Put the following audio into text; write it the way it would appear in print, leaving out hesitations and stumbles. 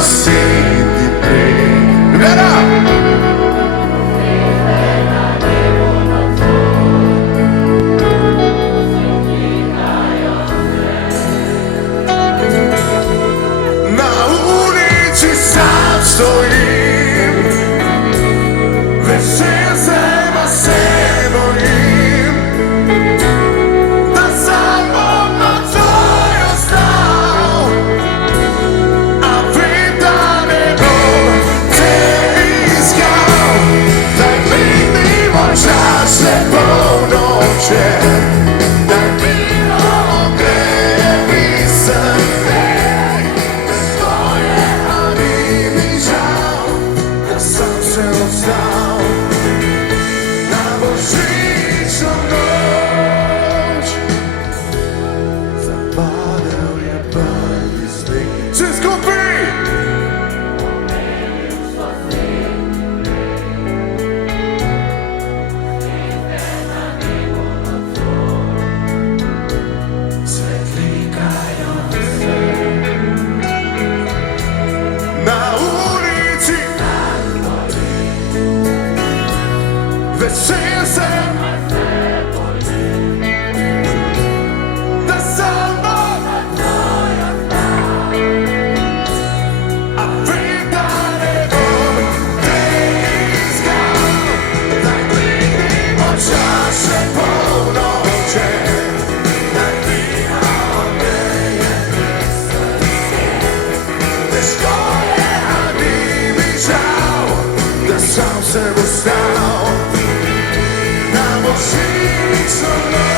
siti brig. Ljubljana! Na ulici sam stojim, veseljem se bojim, da sam odmah tvoj ostao, a vidim nebo te iskao. Daj vidimo čase ponoće, daj vino ogreje mi srce. Stoje, a nije mi žao, da sam se ostao na božićnu noć. Zapadao je prvi snijeg. Svi skupi! Svetlikaju se na ulici, veseljem se, da sam odmah tvoj ostao, a vidim nebo te iskao. Daj vidimo čase ponoće, daj vino ogreje mi srce. Teško je, a nije mi žao, da sam se ostao na božićnu noć.